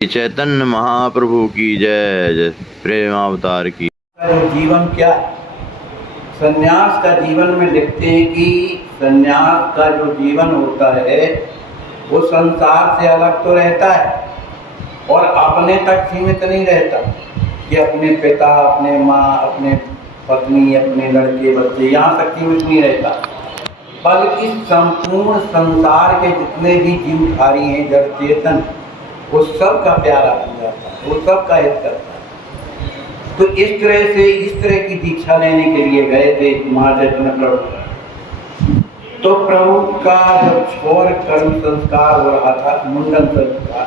चैतन्य महाप्रभु की जय। प्रेम अवतार की। जीवन क्या है? संन्यास का जीवन में लिखते हैं कि संन्यास का जो जीवन होता है वो संसार से अलग तो रहता है और अपने तक सीमित नहीं रहता कि अपने पिता, अपने माँ, अपने पत्नी, अपने लड़के बच्चे यहाँ तक सीमित नहीं रहता, बल्कि संपूर्ण संसार के जितने भी जीवधारी हैं, जड़ चेतन, वो सब का प्यारा बन जाता है, वो सब का हित करता है। तो इस तरह की दीक्षा लेने के लिए गए थे महाचैतन्य प्रभु। तो प्रभु का जब छोर कर्म संस्कार हो रहा था, मुंडन संस्कार,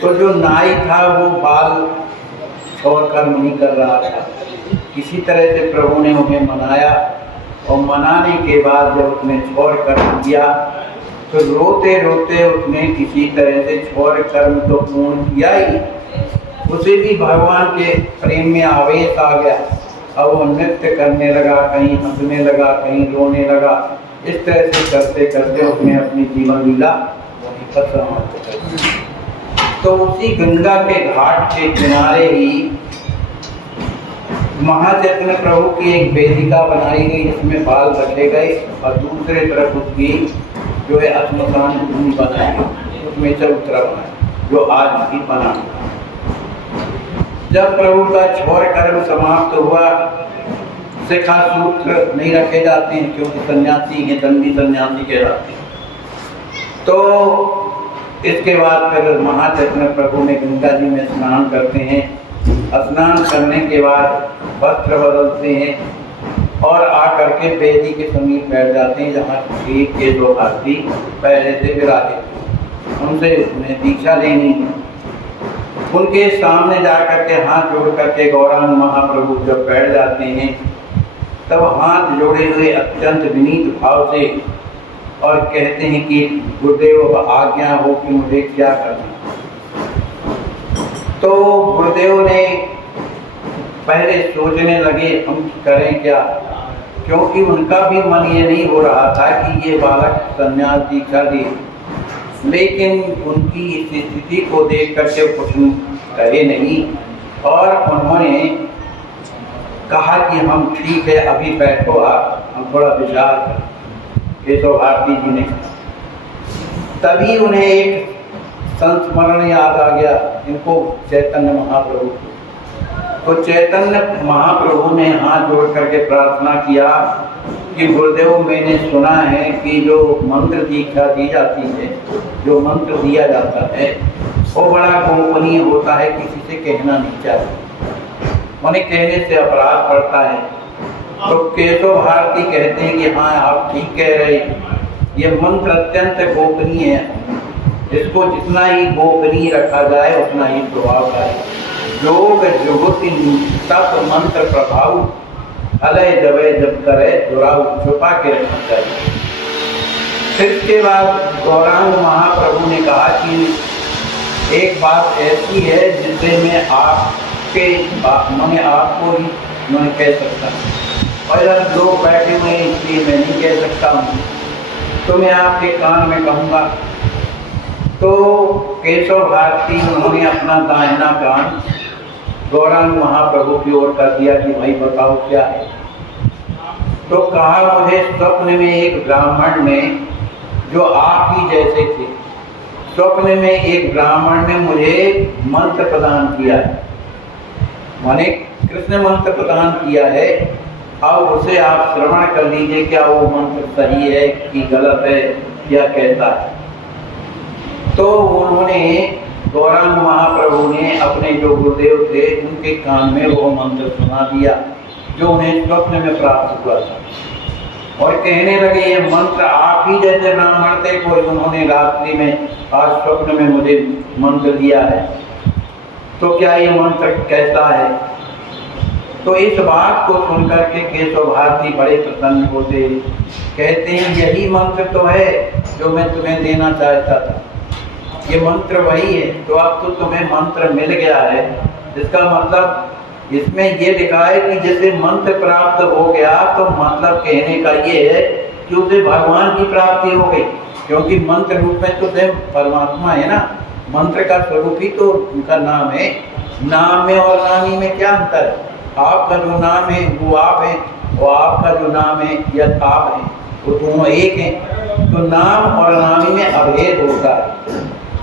तो जो नाई था वो बाल छोर कर्म नहीं कर रहा था। किसी तरह से प्रभु ने उन्हें मनाया और मनाने के बाद जब उसने छोर कर्म किया तो रोते रोते उसने किसी तरह से छोर कर्म तो पूर्ण किया ही, उसे भी भगवान के प्रेम में आवेश आ गया। अब वो नृत्य करने लगा, कहीं हंसने लगा, कहीं रोने लगा। इस तरह से करते करते उसने अपनी जीवन लीला वहीं पर समाप्त कर दी। तो उसी गंगा के घाट के किनारे ही महाचैतन्य प्रभु की एक वेदिका बनाई गई जिसमें बाल रखे गए और दूसरे तरफ उसकी जो है श्मशान भूमि बनाई गई, उसमें चबूतरा बनाया जो आज भी बना। जब प्रभु का छोर कर्म समाप्त हुआ, शिखा सूत्र नहीं रखे जाते हैं क्योंकि सन्यासी हैं, दंडी सन्यासी कहलाते हैं। तो इसके बाद फिर महाचैतन्य प्रभु में गंगा जी में स्नान करते हैं। स्नान करने के बाद वस्त्र बदलते हैं और आकर के वेदी के समीप बैठ जाते हैं जहाँ एक के दो हाथी पहले से विराजे, उनसे उन्हें दीक्षा लेनी है। उनके सामने जाकर के हाथ जोड़ करके गौरांग महाप्रभु जब बैठ जाते हैं तब हाथ जोड़े हुए अत्यंत विनीत भाव से और कहते हैं कि गुरुदेव आज्ञा हो कि मुझे क्या करना। तो गुरुदेव ने पहले सोचने लगे हम करें क्या, क्योंकि उनका भी मन ये नहीं हो रहा था कि ये बालक संन्यास दीक्षा ले, लेकिन उनकी इस स्थिति को देख करके कुछ कहे नहीं और उन्होंने कहा कि हम ठीक है अभी बैठो आप, हम थोड़ा विचार करें। केशव भारती जी ने तभी उन्हें एक संस्मरण याद आ गया इनको, चैतन्य महाप्रभु। तो चैतन्य महाप्रभु ने हाथ जोड़ करके प्रार्थना किया कि गुरुदेव मैंने सुना है कि जो मंत्र दीक्षा दी जाती है, जो मंत्र दिया जाता है वो बड़ा गोपनीय होता है, किसी से कहना नहीं चाहिए, उन्हें कहने से अपराध पड़ता है। तो केशव भारती कहते हैं कि हाँ आप ठीक कह रहे हैं, ये मंत्र अत्यंत गोपनीय है, इसको जितना ही गोपनीय रखा जाए उतना ही प्रभावकारी। योग जुगति तप मंत्र प्रभाव अलय जबे जब करे दुराव, छुपा के रखना चाहिए। फिर इसके बाद गौरांग महाप्रभु ने कहा कि एक बात ऐसी है जिसे मैं आपको ही मैं कह सकता हूँ और इधर लोग बैठे हुए हैं इसलिए मैं नहीं कह सकता हूँ, तो मैं आपके कान में कहूँगा। तो केशव भारती उन्होंने अपना दाहिना कान गौरांग महाप्रभु की ओर कर दिया कि भाई बताओ क्या है। तो कहा मुझे स्वप्न में एक ब्राह्मण ने, जो आप ही जैसे थे, स्वप्न में एक ब्राह्मण ने मुझे मंत्र प्रदान किया है, माने कृष्ण मंत्र प्रदान किया है। अब उसे आप श्रवण कर लीजिए, क्या वो मंत्र सही है कि गलत है या कैसा है। तो उन्होंने गौरांग महाप्रभु ने अपने जो गुरुदेव थे उनके कान में वो मंत्र सुना दिया जो उन्हें स्वप्न में प्राप्त हुआ था और कहने लगे ये मंत्र आप ही जैसे ब्राह्मण थे कोई, उन्होंने रात्रि में आज स्वप्न में मुझे मंत्र दिया है, तो क्या ये मंत्र कैसा है। तो इस बात को सुनकर के केशव भारती बड़े प्रसन्न होते, कहते हैं यही मंत्र तो है जो मैं तुम्हें देना चाहता था, ये मंत्र वही है। तो अब तो तुम्हें मंत्र मिल गया है, इसका मतलब इसमें ये लिखा है कि जैसे मंत्र प्राप्त हो गया तो मतलब कहने का ये है कि उसे भगवान की प्राप्ति हो गई, क्योंकि मंत्र रूप में तो स्वयं परमात्मा है ना, मंत्र का स्वरूप ही तो उनका नाम है। नाम में और नामी में क्या अंतर है? आपका जो नाम है वो आप है, और आपका जो नाम है यह आप है, वो दोनों एक हैं। तो नाम और नामी में अभेद होता है।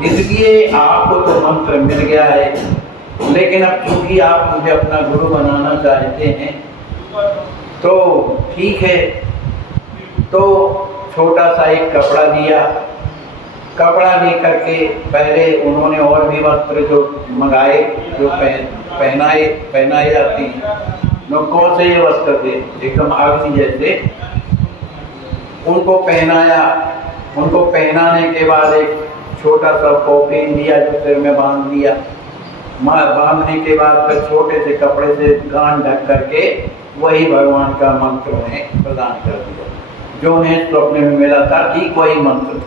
इसलिए आपको तो मंत्र मिल गया है, लेकिन अब चूंकि आप मुझे अपना गुरु बनाना चाहते हैं तो ठीक है। तो छोटा सा एक कपड़ा दिया, कपड़ा लेकर के पहले उन्होंने और भी वस्त्र जो मंगाए, जो पहनाए जाती हैं, कौन से ये वस्त्र थे एकदम अग्नि जैसे, उनको पहनाया। उनको पहनाने के बाद एक छोटा सा कॉफिन दिया जो सिर में बांध दिया। बांधने के बाद फिर छोटे से कपड़े से कान ढक करके वही भगवान का मंत्र उन्हें प्रदान कर दिया, जो उन्हें स्वप्न में मिला था, ठीक वही मंत्र।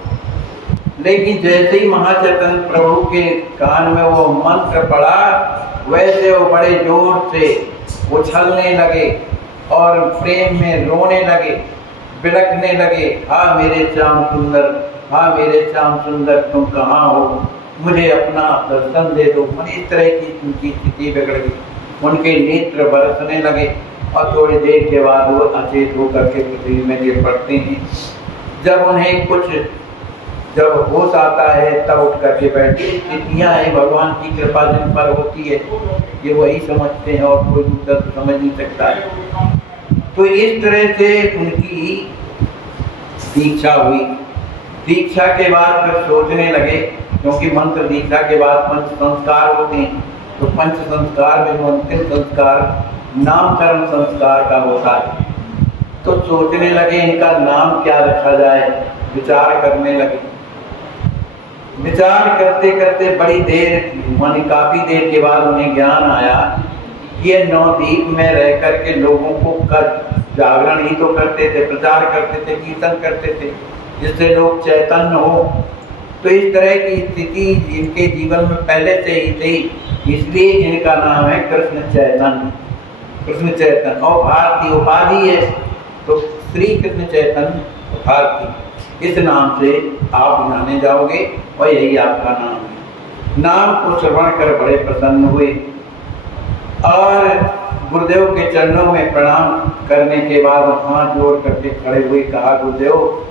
लेकिन जैसे ही महाचैतन्य प्रभु के कान में वो मंत्र पड़ा, वैसे वो बड़े जोर से उछलने लगे और प्रेम में रोने लगे, बिलखने लगे, हाँ मेरे श्याम सुंदर, हाँ मेरे श्याम सुंदर, तुम कहाँ हो, मुझे अपना दर्शन दे दो। मन इस तरह की उनकी स्थिति बिगड़ गई, उनके नेत्र बरसने लगे और थोड़ी देर के बाद वो अचेत होकर के पृथ्वी में गिर पड़ते हैं। जब उन्हें कुछ जब होश आता है तब उठ करके बैठे। स्थितियाँ हैं भगवान की कृपा जिन पर होती है, ये वही समझते हैं और कोई दूसरा तो समझ नहीं सकता है। तो इस तरह से उनकी दीक्षा हुई। दीक्षा के बाद फिर सोचने लगे, क्योंकि मंत्र दीक्षा के बाद पंच संस्कार होते हैं, तो पंच संस्कार में जो अंतिम संस्कार नामकरण संस्कार का होता है। तो सोचने लगे इनका नाम क्या रखा जाए, विचार करने लगे। विचार करते करते बड़ी देर, मानी काफी देर के बाद उन्हें ज्ञान आया कि ये नवद्वीप में रह करके लोगों को कर जागरण ही तो करते थे, प्रचार करते थे, कीर्तन करते थे, जिससे लोग चैतन्य हो। तो इस तरह की स्थिति इनके जीवन में पहले से ही थी, इसलिए इनका नाम है कृष्ण चैतन्य। कृष्ण चैतन्य और भारती उपाधि है, तो श्री कृष्ण चैतन्य भारती, इस नाम से आप जाने जाओगे और यही आपका नाम है। नाम को श्रवण कर बड़े प्रसन्न हुए और गुरुदेव के चरणों में प्रणाम करने के बाद हाथ जोड़ करके खड़े हुए कहा, गुरुदेव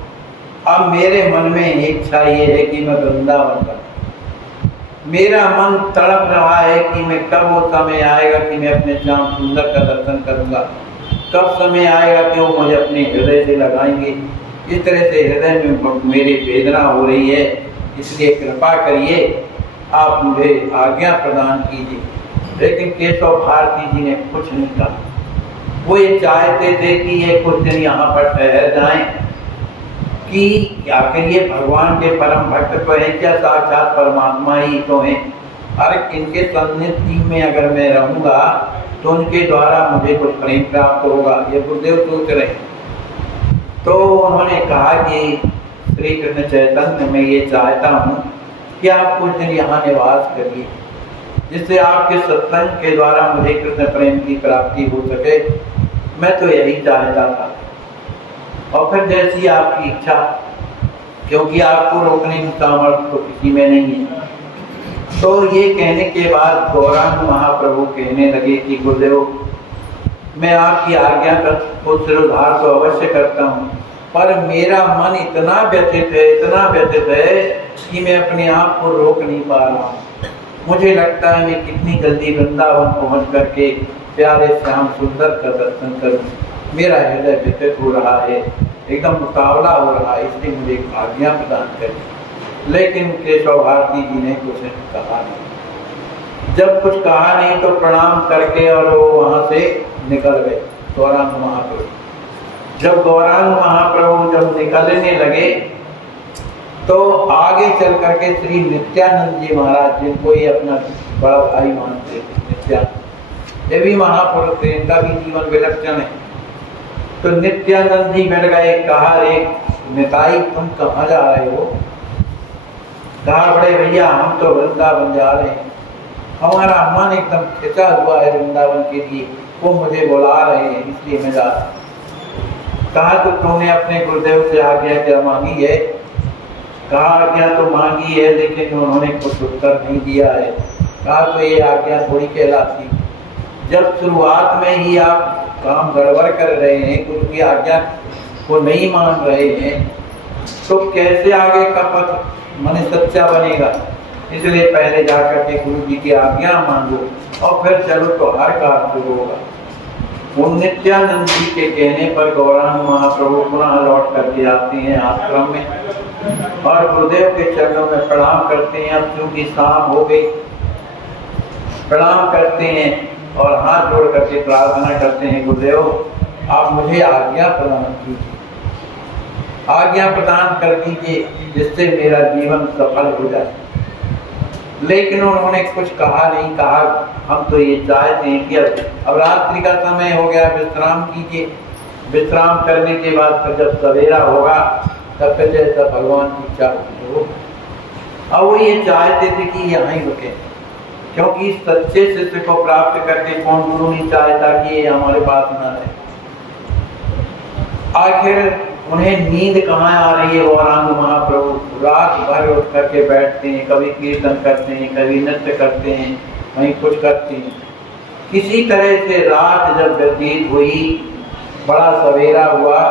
अब मेरे मन में इच्छा ये है कि मैं वृंदावन जाऊं। मेरा मन तड़प रहा है कि मैं कब वो समय आएगा कि मैं अपने श्याम सुंदर का दर्शन करूंगा, कब समय आएगा कि वो मुझे अपने हृदय से लगाएंगे। इस तरह से हृदय में मेरी वेदना हो रही है, इसलिए कृपा करिए, आप मुझे आज्ञा प्रदान कीजिए। लेकिन केशव भारती जी ने कुछ नहीं कहा। वो ये चाहते थे कि ये कुछ दिन यहाँ पर ठहर जाएं, कि आखिर ये भगवान के परम भक्त तो हैं क्या, साक्षात परमात्मा ही तो हैं। अरे इनके सानिध्य में अगर मैं रहूँगा तो उनके द्वारा मुझे कुछ प्रेम प्राप्त होगा, ये गुरुदेव सोच रहे हैं। तो उन्होंने कहा कि श्री कृष्ण चैतन्य मैं ये चाहता हूँ कि आप कुछ दिन यहाँ निवास करिए, जिससे आपके सत्संग के द्वारा मुझे कृष्ण प्रेम की प्राप्ति हो सके। मैं तो यही चाहता था, और फिर जैसी आपकी इच्छा, क्योंकि आपको रोकने की सामर्थ्य तो किसी में नहीं है। तो ये कहने के बाद गौरांग महाप्रभु कहने लगे कि गुरुदेव मैं आपकी आज्ञा का सिरोधार तो अवश्य करता हूँ, पर मेरा मन इतना व्यथित है, इतना व्यथित है कि मैं अपने आप को रोक नहीं पा रहा हूँ। मुझे लगता है मैं कितनी जल्दी वृंदावन पहुँच करके प्यारे श्याम सुंदर का दर्शन करूँ। मेरा हृदय व्यथित हो रहा है, एकदम मुकाबला हो रहा है, इसलिए मुझे एक आज्ञा प्रदान करें। लेकिन केशव भारती जी ने कुछ कहा नहीं। जब कुछ कहा नहीं तो प्रणाम करके और वो वहाँ से निकल गए गौरांग महाप्रभु। जब गौरांग महाप्रभु जब निकलने लगे तो आगे चल करके श्री नित्यानंद जी महाराज, जिनको ये अपना बड़ा भाई मानते थे, नित्यानंद, ये भी महापुरुष थे, इनका भी जीवन विलक्षण है। तो नित्यानंद जी मिल गए, कहा रे निताई तुम कहाँ जा रहे हो? कहा बड़े भैया हम तो वृंदावन जा रहे हैं, हमारा मन एकदम खिंचा हुआ है वृंदावन के लिए, वो मुझे बुला रहे हैं इसलिए मैं जा रहा हूँ। कहा तो तुमने अपने गुरुदेव से आज्ञा क्या मांगी है? कहा आज्ञा तो मांगी है, लेकिन उन्होंने कुछ उत्तर नहीं दिया है। कहा तो ये आज्ञा थोड़ी कहलाती। जब शुरुआत में ही आप काम गड़बड़ कर रहे हैं, गुरु की आज्ञा को नहीं मान रहे हैं, तो कैसे आगे का पथ मन सच्चा बनेगा। इसलिए पहले जाकर के गुरु जी की आज्ञा मांगो और फिर चलो तो हर काम शुरू होगा। उन नित्यानंद जी के कहने पर गौरांग महाप्रभु पुनः लौट करके आते हैं आश्रम में और गुरुदेव के चरणों में प्रणाम करते हैं। अब क्योंकि शाम हो गई, प्रणाम करते हैं और हाथ जोड़ करके प्रार्थना करते हैं, गुरुदेव आप मुझे आज्ञा प्रदान कीजिए, आज्ञा प्रदान कर दीजिए जिससे मेरा जीवन सफल हो जाए। लेकिन उन्होंने कुछ कहा नहीं। कहा हम तो ये चाहते हैं कि अब रात्रि का समय हो गया, विश्राम कीजिए। विश्राम करने के बाद फिर जब सवेरा होगा तब फिर जैसा भगवान की इच्छा हो। अब वो ये चाहते थे कि यहाँ ही रुके, क्योंकि सच्चे शिष्य को प्राप्त करके कौन गुरु नहीं चाहता कि ये हमारे पास न रहे। आखिर उन्हें नींद कहाँ आ रही है। गौरांग महाप्रभु रात भर उठ करके बैठते हैं, कभी कीर्तन करते हैं, कभी नृत्य करते हैं, वहीं कुछ करते हैं। किसी तरह से रात जब व्यतीत हुई, बड़ा सवेरा हुआ,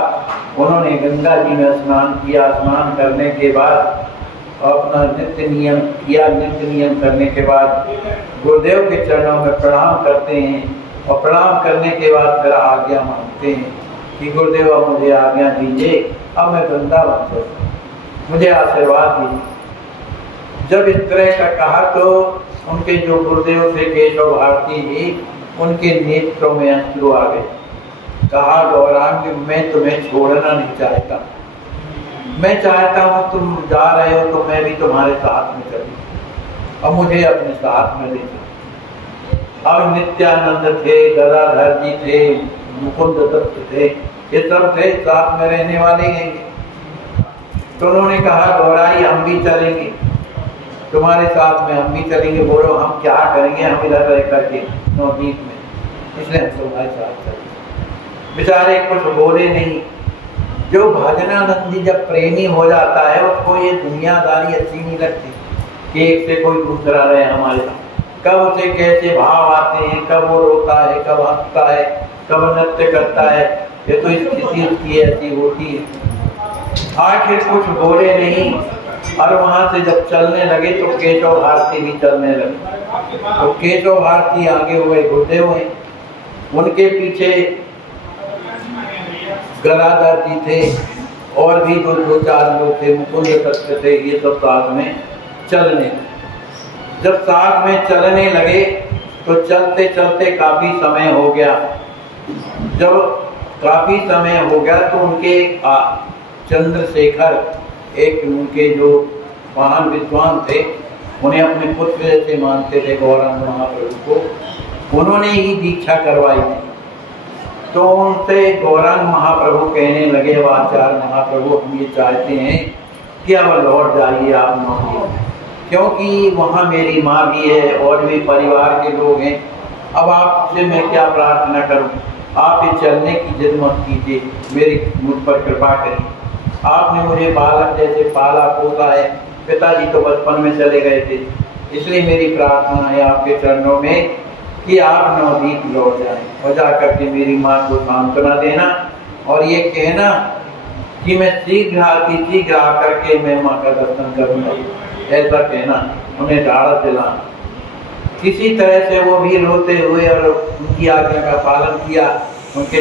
उन्होंने गंगा जी में स्नान किया। स्नान करने के बाद अपना नित्य नियम किया। नित्य नियम करने के बाद गुरुदेव के चरणों में प्रणाम करते हैं और प्रणाम करने के बाद फिर आज्ञा मांगते हैं कि गुरुदेव अब मुझे आज्ञा दीजिए, अब मैं वृंदावन चलूं, मुझे आशीर्वाद दीजिए। जब इस तरह का कहा तो उनके जो गुरुदेव थे केशव भारती जी, उनके नेत्रों में अश्रु आ गए। कहा गौरांग मैं तुम्हें छोड़ना नहीं चाहता, मैं चाहता हूँ तुम जा रहे हो तो मैं भी तुम्हारे साथ में चलूं, अब मुझे अपने साथ में ले चलो। अब नित्यानंद थे, गदाधर जी थे, मुकुंद दत्त थे, ये सब थे साथ में रहने वाले हैं। तो उन्होंने कहा गौराई हम भी चलेंगे, तुम्हारे साथ में हम भी चलेंगे। बोलो हम क्या करेंगे, हम इधर रह करके नवदीप में, इसलिए हम तुम्हारे साथ चलेंगे। बेचारे कुछ बोले नहीं। जो भजनानंदी जब प्रेमी हो जाता है उसको ये दुनियादारी अच्छी नहीं लगती कि एक से कोई दूसरा रहे हमारे साथ। कब उसे कैसे भाव आते हैं, कब वो रोता है, कब हंसता है, कब नृत्य करता है, ये तो स्थिति उसकी ऐसी होती है। आखिर कुछ बोले नहीं और वहां से जब चलने लगे तो केशव भारती भी चलने लगे। तो केशव भारती आगे हुए, गुरुदेव हैं, उनके पीछे गदाधर जी थे और भी दो चार लोग थे, मुकुंद दत्त थे, ये सब साथ में चलने। जब साथ में चलने लगे तो चलते चलते काफी समय हो गया। जब काफी समय हो गया तो उनके चंद्रशेखर, एक उनके जो महान विद्वान थे, उन्हें अपने पुत्र जैसे मानते थे गौरांग महाप्रभु को, उन्होंने ही दीक्षा करवाई थी। तो उनसे गौरांग महाप्रभु कहने लगे, आचार्य महाप्रभु हम ये चाहते हैं कि अब लौट जाइए आप नौकरी, क्योंकि वहाँ मेरी माँ भी है और भी परिवार के लोग हैं। अब आपसे मैं क्या प्रार्थना करूँ, आप ये चलने की जिद मत कीजिए, मेरी मुझ पर कृपा करिए। आपने मुझे बालक जैसे पाला पोसा है, पिताजी तो बचपन में चले गए थे, इसलिए मेरी प्रार्थना है आपके चरणों में कि आप नवदीप लौट जाएं और जाकर के मेरी माँ को सांत्वना देना और ये कहना कि मैं शीघ्र आकर के मैं माँ का दर्शन करूँगा, ऐसा कहना, उन्हें ढाढ़स दिलाना। किसी तरह से वो भी रोते हुए और उनकी आज्ञा का पालन किया। उनके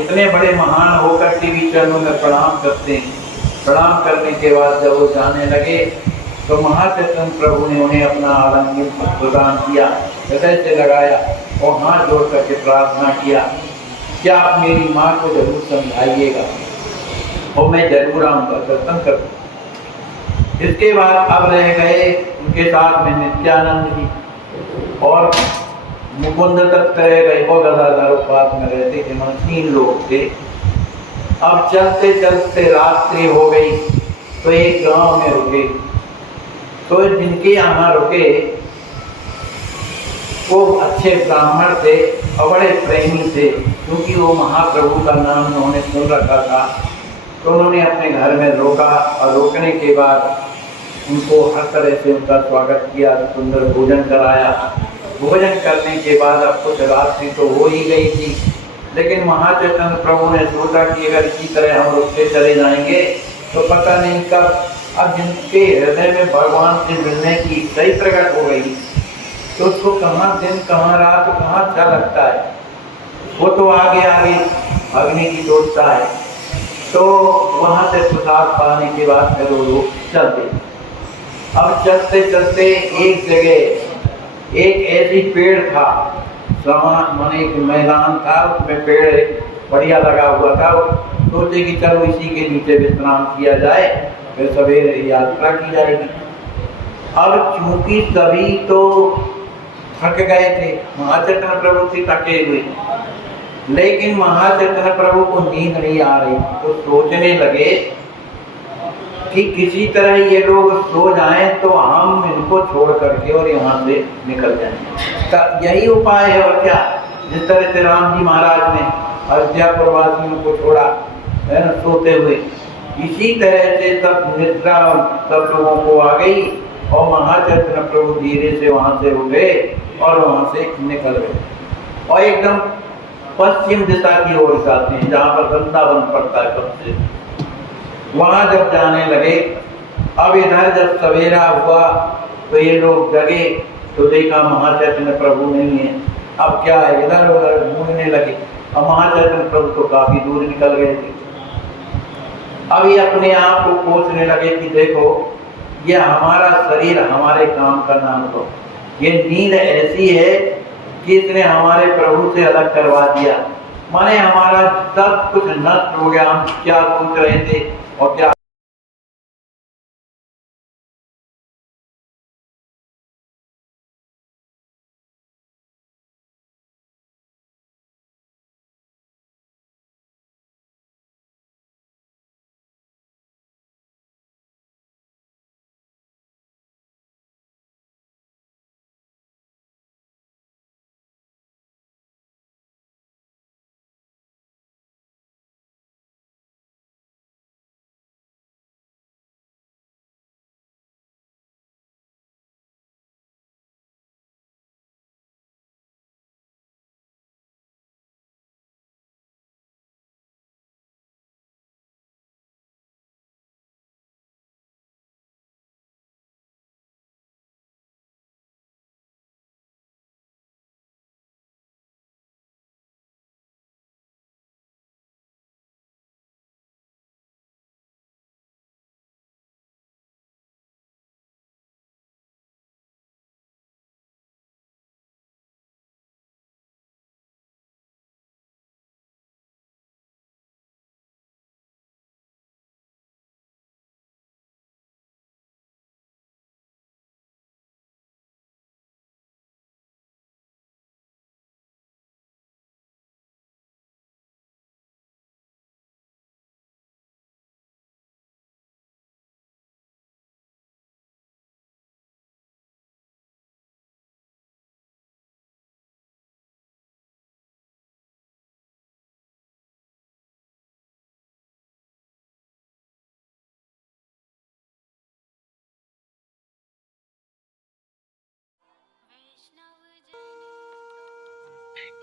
इतने बड़े महान होकर के भी चरणों में प्रणाम करते हैं। प्रणाम करने के बाद जब वो जाने लगे तो महाचैतन्य प्रभु ने उन्हें अपना आलिंगन प्रदान किया, हृदय से लगाया और हाथ जोड़ करके प्रार्थना किया कि आप मेरी माँ को जरूर समझाइएगा और मैं जरूर आऊँगा, दर्शन करूँ। इसके बाद अब रह गए उनके साथ में नित्यानंद जी और मुकुंद दत्त रह गए और गदाधर पास में रहते थे, वहाँ 3 लोग थे। अब चलते चलते रात्रि हो गई तो एक गांव में रुके। तो जिनके यहाँ रुके वो अच्छे ब्राह्मण थे और बड़े प्रेमी थे, क्योंकि वो महाप्रभु का नाम उन्होंने सुन रखा था तो उन्होंने अपने घर में रोका और रोकने के बाद उनको हर तरह से उनका स्वागत किया, सुंदर भोजन कराया। भोजन करने के बाद अब कुछ रात्रि तो हो ही गई थी, लेकिन महाचैतन्य प्रभु ने सोचा कि अगर इसी तरह हम रुकते चले जाएंगे तो पता नहीं कब, अब जिनके हृदय में भगवान से मिलने की इच्छा ही प्रकट हो गई तो उसको कहाँ दिन कहाँ रात कहाँ अच्छा लगता है, वो तो आगे आगे भागने की सोचता है। तो वहाँ से प्रसाद पाने के बाद फिर वो लोग चलते। अब चलते चलते एक जगह एक ऐसी पेड़ था, समान माने एक मैदान था, उसमें पेड़ बढ़िया लगा हुआ था। सोचे कि चलो इसी के नीचे विश्राम किया जाए, फिर सवेरे यात्रा की जाएगी। अब चूंकि सभी तो थक गए थे, महाचैतन्य प्रभु से थके हुए, लेकिन महाचैतन्य प्रभु को नींद नहीं आ रही, तो सोचने लगे कि किसी तरह ये लोग सो जाएं तो हम इनको छोड़ करके और यहाँ से निकल जाएं। यही उपाय है और क्या। जिस तरह से राम जी महाराज ने अयोध्या प्रवासियों को छोड़ा है ना सोते हुए, इसी तरह से सब निद्रा सब लोगों को आ गई और महाचैतन्य प्रभु धीरे से वहाँ से उठे और वहाँ से निकल गए और एकदम पश्चिम दिशा की ओर जाते हैं, जहाँ पर वृंदावन पड़ता है सबसे। वहाँ जब जाने लगे, अब इधर जब सवेरा हुआ तो ये लोग जगे तो देखा महाचैतन्य प्रभु नहीं है। अब क्या है, इधर उधर ढूंढने लगे। अब महाचैतन्य प्रभु तो काफी दूर निकल गए थे। अब ये अपने आप को कोसने लगे कि देखो ये हमारा शरीर हमारे काम का नाम, तो ये नींद ऐसी है कि इसने हमारे प्रभु से अलग करवा दिया, माने हमारा सब कुछ नष्ट हो गया। हम क्या सोच रहे थे और क्या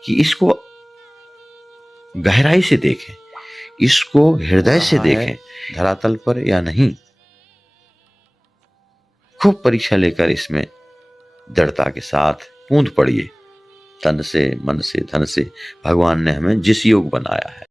कि इसको गहराई से देखें, इसको हृदय से देखें, धरातल पर या नहीं। खूब परीक्षा लेकर इसमें दृढ़ता के साथ कूद पड़िए। तन से, मन से, धन से भगवान ने हमें जिस योग बनाया है